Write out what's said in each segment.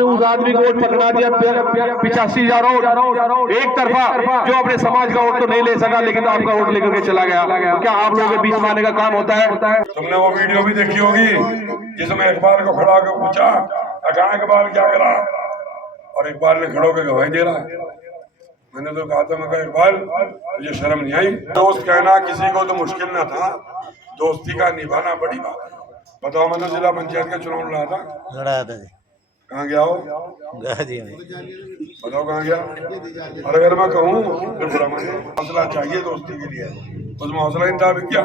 आपने उस आदमी को वोट पकड़ा दिया 85,000 वोट एक तरफा, जो अपने समाज का वोट तो नहीं ले सका लेकिन आपका वोट लेकर के चला गया। तो क्या आप लोगों के बीच में आने का काम होता है? तुमने वो वीडियो भी देखी होगी जिसमें इकबाल को खड़ा होकर पूछा कहाँ इकबाल क्या करा, और इकबाल ने खड़ा होकर गवाही दे रहा। मैंने तो कहा था, मैं कहा इकबाल तुझे शर्म नहीं आई? दोस्त कहना किसी को तो मुश्किल ना था, दोस्ती का निभाना बड़ी बात है। बताओ, मैं तो जिला पंचायत का चुनाव लड़ा था जी। कहाँ गया हो? बताओ कहाँ गया? और अगर मैं कहूँ फिर बुरा माने। हौसला चाहिए दोस्ती के लिए, उसमें हौसला इंतहा भी क्या?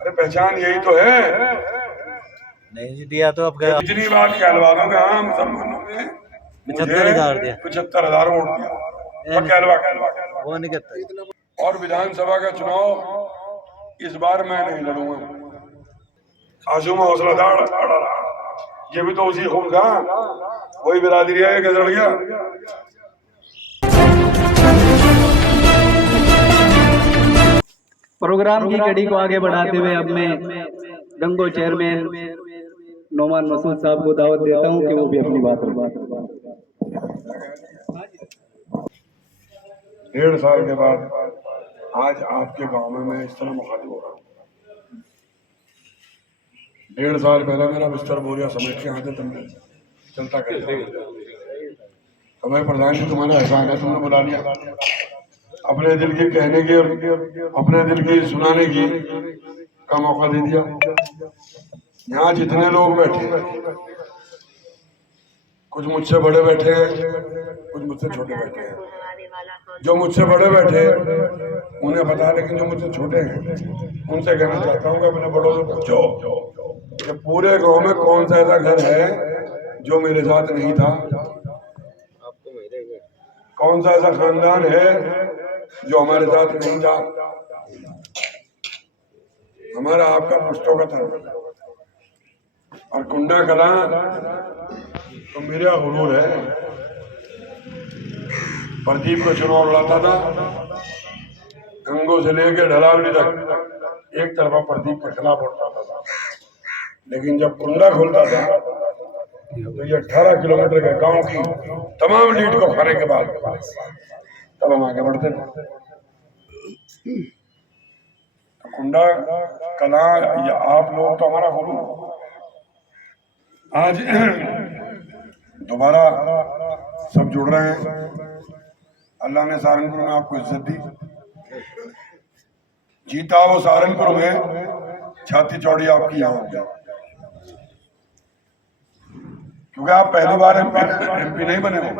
अरे पहचान यही तो है। नहीं दिया तो अब इतनी बात कहलवा दो कि हाँ मुसलमानों में 75,000 दिया, 75,000 वोट दिया, कहलवा वो नहीं कहता। और विधानसभा का चुनाव इस बार मैं नहीं लड़ूंगा। आजू में हौसलादार खड़ा रहा, ये भी तो उसी खून का, वही बिरादरी है कि लड़ गया। प्रोग्राम की कड़ी को आगे बढ़ाते हुए अब मैं गंगो चेयरमैन नोमान मसूद साहब को दावत देता हूं कि वो भी अपनी बात रखें। 1.5 साल के बाद आज आपके गांव में मैं इस तरह मुखातिब हो रहा हूँ। 1.5 साल पहले मेरा बिस्तर बोरिया समेट के आते तुमने चलता कैसे? हमें प्रधान जी तुम्हारा एहसान है, तुमने बुला लिया, अपने दिल की कहने की और अपने दिल की सुनाने की का मौका दे दिया। यहाँ जितने लोग बैठे हैं, कुछ मुझसे बड़े बैठे हैं, कुछ मुझसे छोटे बैठे हैं। जो मुझसे बड़े बैठे हैं उन्हें पता है, लेकिन जो मुझसे छोटे हैं उनसे कहना चाहता हूँ कि अपने बड़ों से पूछो कि पूरे गांव में कौन सा ऐसा घर है जो मेरे साथ नहीं था, कौन सा ऐसा खानदान है जो हमारे साथ नहीं था। हमारा आपका पुश्तों का था। और कुंडा कला तो मेरा गुरूर है। प्रदीप को चुनाव लड़ाता था, गंगो से लेकर ढलावली तक एक तरफा प्रदीप के खिलाफ उठता था, लेकिन जब कुंडा खोलता था तो ये 18 किलोमीटर के गांव की तमाम लीड को खाने के बाद तब हम आगे बढ़ते थे। कुंडा कला या आप लोग तो हमारा गुरु। आज दोबारा सब जुड़ रहे हैं। अल्लाह ने सहारनपुर में आपको इज्जत दी, जीता वो सहारनपुर में, छाती चौड़ी आपकी यहाँ हो गया, क्योंकि आप पहली बार एमपी नहीं बने हो।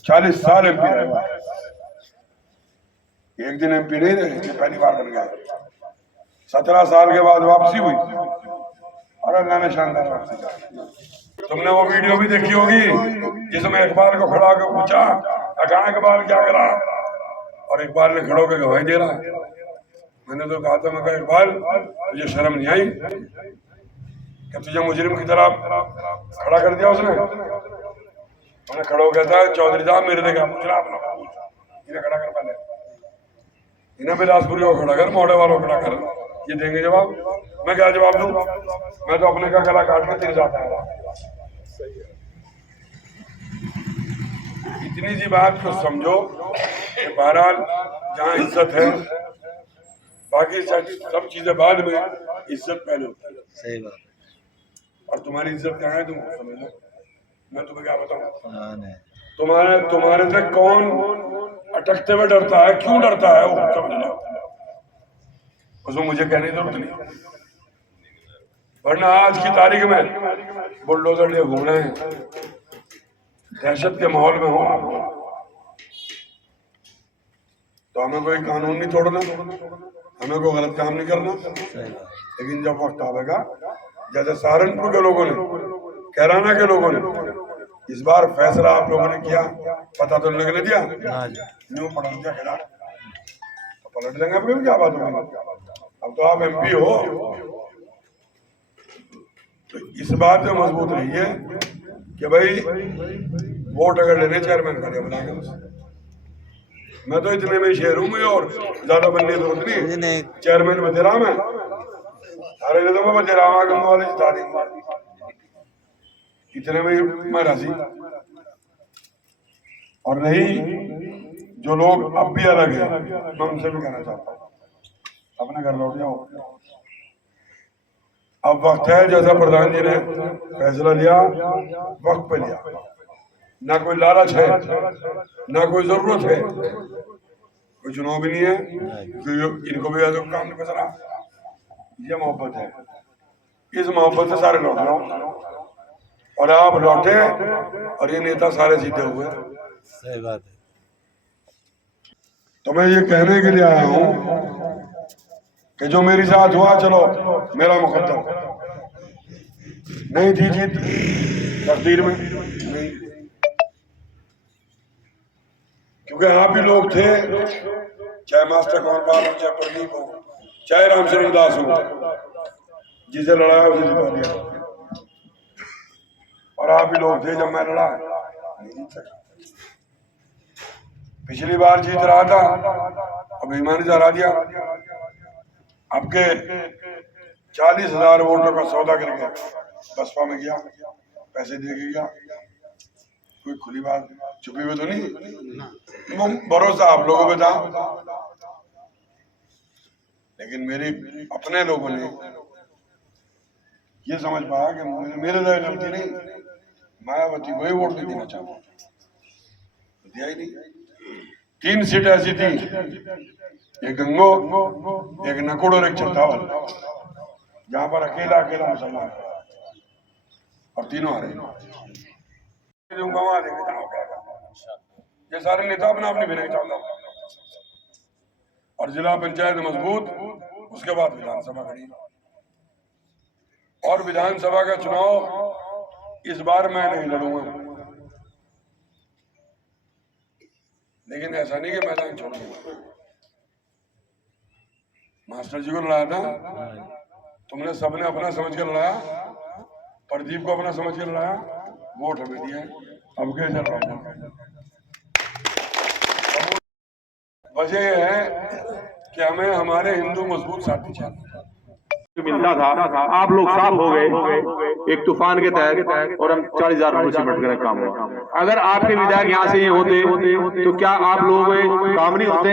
40 साल एमपी रहे, एक दिन एमपी नहीं रहे, पहली बार बन गए। 17 साल के बाद वापसी हुई और अल्लाह ने शानदार वापसी की। तुमने वो वीडियो भी देखी होगी जिसमें इकबाल को खड़ा होकर पूछा कहाँ इकबाल क्या करा, और इकबाल ने खड़ा होकर गवाही दे रहा। मैंने तो कहा था, मैं कहा इकबाल तुझे शर्म नहीं आई कि तुझे मुजरिम की तरह खड़ा कर दिया उसने? मैंने खड़ा हो गया था, चौधरी साहब मेरे देखा मुझे अपना इन्हें खड़ा कर, पहले इन्हें बिलासपुरी को खड़ा कर, मोड़े वालों को खड़ा कर, ये देंगे जवाब। मैं क्या जवाब दूं? मैं तो अपने का गला काट के तेरे साथ आया। इतनी सी बात को समझो कि बहरहाल जहाँ इज्जत है, बाकी सब चीजें बाद में, इज्जत पहले होती है। सही बात। और तुम्हारी इज्जत कहाँ है तुम समझ लो। मैं तुम्हें क्या बताऊं? नहीं। तुम्हारे से कौन अटकते हुए डरता है, क्यों डरता है, वो समझ लो। उसमें मुझे कहने की जरूरत नहीं, वरना आज की तारीख में बुलडोजर लिए घूम रहे हैं, दहशत के माहौल में हो आप, तो हमें कोई कानून नहीं तोड़ना, हमें कोई गलत काम नहीं करना। लेकिन जब वक्त आएगा, जैसे सहारनपुर के लोगों ने, कैराना के लोगों ने इस बार फैसला आप लोगों ने किया, पता तो लगने दिया, न्यू पढ़ा दिया खिला, तो पलट देंगे। अब क्या बात होगी? अब तो आप एमपी हो, तो इस बात में मजबूत रहिए कि भाई वोट अगर लेने चेयरमैन का बुलाएंगे। मैं तो इतने में शेर हूँ, मुझे और ज्यादा बनने की जरूरत नहीं। चेयरमैन बतेराम है, सारे लोगों में बतेराम गंगा वाले जिता देंगे। इतने में मैं राजी। और रही जो लोग अब भी अलग है, मैं उनसे भी कहना चाहता हूँ अपने घर लौट जाओ। अब वक्त है, जैसा प्रधान जी ने फैसला लिया, वक्त पे लिया। ना कोई लालच है, ना कोई जरूरत है, कोई चुनाव भी नहीं है, इनको भी तो काम नहीं बच रहा। ये मोहब्बत है, इस मोहब्बत से सारे लौट जाओ। और आप लौटे और ये नेता सारे जीते हुए। सही बात है। तो मैं ये कहने के लिए आया हूं कि जो मेरे साथ हुआ, चलो मेरा मुकद्दर नहीं थी जीत तकदीर में, नहीं, क्योंकि आप ही लोग थे, चाहे मास्टर कौरपाल हो, चाहे प्रदीप हो, चाहे राम शरण दास हो, जिसे लड़ाया उसे जिता दिया। और आप ही लोग थे जब मैं लड़ा, नहीं जीत सका। पिछली बार जीत रहा था, अब ईमानी से हरा दिया। आपके 40,000 वोटों का सौदा करके बसपा में गया, पैसे दे के गया। कोई खुली बात छुपी हुई तो नहीं, भरोसा आप लोगों पे था। लेकिन मेरे अपने लोगों ने ये समझ पाया कि मेरे लिए गलती नहीं, मायावती को ही वोट नहीं देना चाहता, दिया ही नहीं। 3 सीट ऐसी थी, एक गंगो, एक नकुड़ और एक चंदावल, जहां पर अकेला अकेला मुसलमान, और तीनों आ रहे। ये सारे नेता अपना अपनी भिड़े चाहता हूं। और जिला पंचायत मजबूत, उसके बाद विधानसभा खड़ी। और विधानसभा का चुनाव इस बार मैं नहीं लड़ूंगा, लेकिन ऐसा नहीं कि मैदान छोड़ दूंगा। मास्टर जी को लड़ाया था, तुमने सबने अपना समझ कर लड़ाया, प्रदीप को अपना समझ कर लड़ाया, वोट हमें दिया। अब क्या चल रहा है? वजह यह है कि हमें हमारे हिंदू मजबूत साथी चाहिए। मिलता था, आप लोग साफ हो गए एक तूफान के तहत, और हम 40,000 रुपये से बैठ काम हुआ। अगर आपके विधायक यहाँ से ये होते तो क्या आप लोग काम नहीं होते?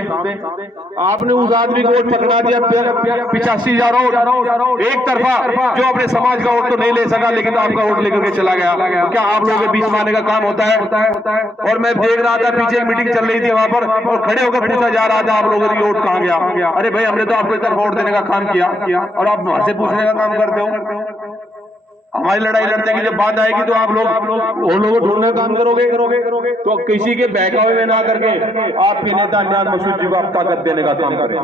आपने उस आदमी को वोट पकड़ा दिया 85,000 वोट एक तरफा, जो अपने समाज का वोट तो नहीं ले सका, लेकिन आपका वोट लेकर के चला गया। तो क्या आप लोगों के बीच में आने का काम होता है? और मैं देख रहा था पीछे एक मीटिंग चल रही थी वहां पर, और खड़े होकर पूछा जा रहा था आप लोगों की वोट कहाँ गया? अरे भाई, हमने तो आपको इस तरफ वोट देने का काम किया और आप वहां से पूछने का काम करते हो। हमारी लड़ाई लड़ने की जब बात आएगी तो आप लोग उन लोगों को ढूंढने का काम करोगे। तो किसी के बहकावे में ना करके आपके नेता इमरान मसूद जी को आप ताकत देने का काम करें।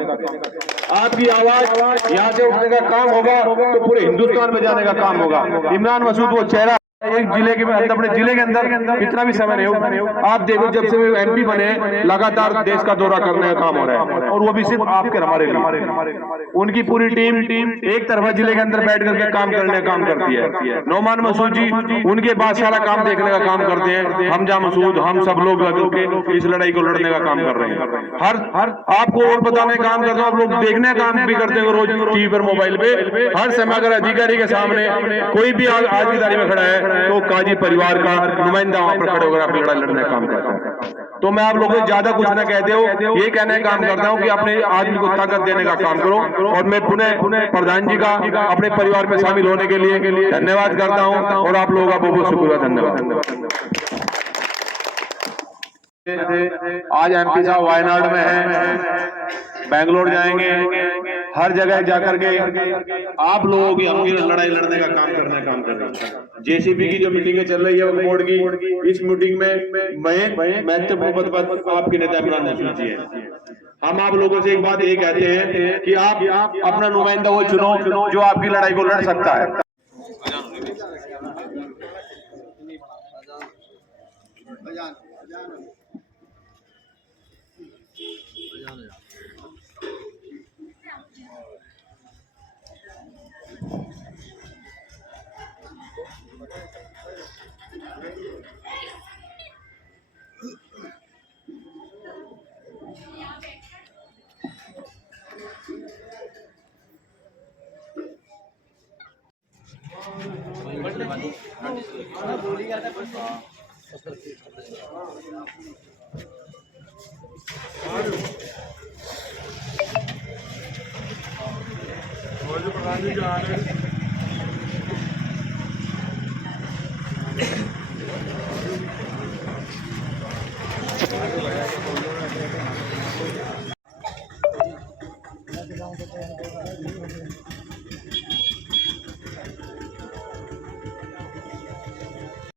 आपकी आवाज यहाँ से उठने का काम होगा तो पूरे हिंदुस्तान में जाने का काम होगा। इमरान मसूद वो चेहरा एक जिले के अपने जिले के अंदर कितना भी समय नहीं हो, आप देखो जब से वो एमपी बने लगातार देश का दौरा करने का काम हो रहा है, और वो भी सिर्फ आपके हमारे लिए। उनकी पूरी टीम एक तरफा जिले के अंदर बैठ करके काम करने का काम करती है। नौमान मसूद जी उनके बाद सारा काम देखने का काम करते हैं। हमजा मसूद, हम सब लोग लगे इस लड़ाई को लड़ने का काम कर रहे हैं। हर आपको और बताने का काम करते हैं, आप लोग देखने का काम भी करते हैं रोज टीवी पर, मोबाइल पे। हर समय अगर अधिकारी के सामने कोई भी आज की तारीख में खड़ा है तो काजी परिवार का नुमाइंदा वहां पर खड़े होकर अपनी लड़ाई लड़ने का काम करता है। तो मैं आप लोगों को ज्यादा कुछ ना कहते हो, ये कहने का काम करता हूं कि अपने आदमी को ताकत देने का काम करो। और मैं पुनः प्रधान जी का अपने परिवार में शामिल होने के लिए धन्यवाद करता हूं, और आप लोगों का बहुत बहुत शुक्रिया, धन्यवाद। आज एमपी साहब वायनाड में हैं, बेंगलोर जाएंगे, हर जगह जाकर के आप लोगों की हमकी लड़ाई लड़ने का काम करने का काम कर रहे हैं। जेसीबी की जो मीटिंगें चल रही है बोर्ड की, इस मीटिंग में मैं महत्वपूर्ण पद आपके नेता इमरान मसूद जी हैं। हम आप लोगों से एक बात ये कहते हैं कि आप अपना नुमाइंदा वो चुनो जो आपकी लड़ाई को लड़ सकता है। प्रधान जी जा रहे हैं।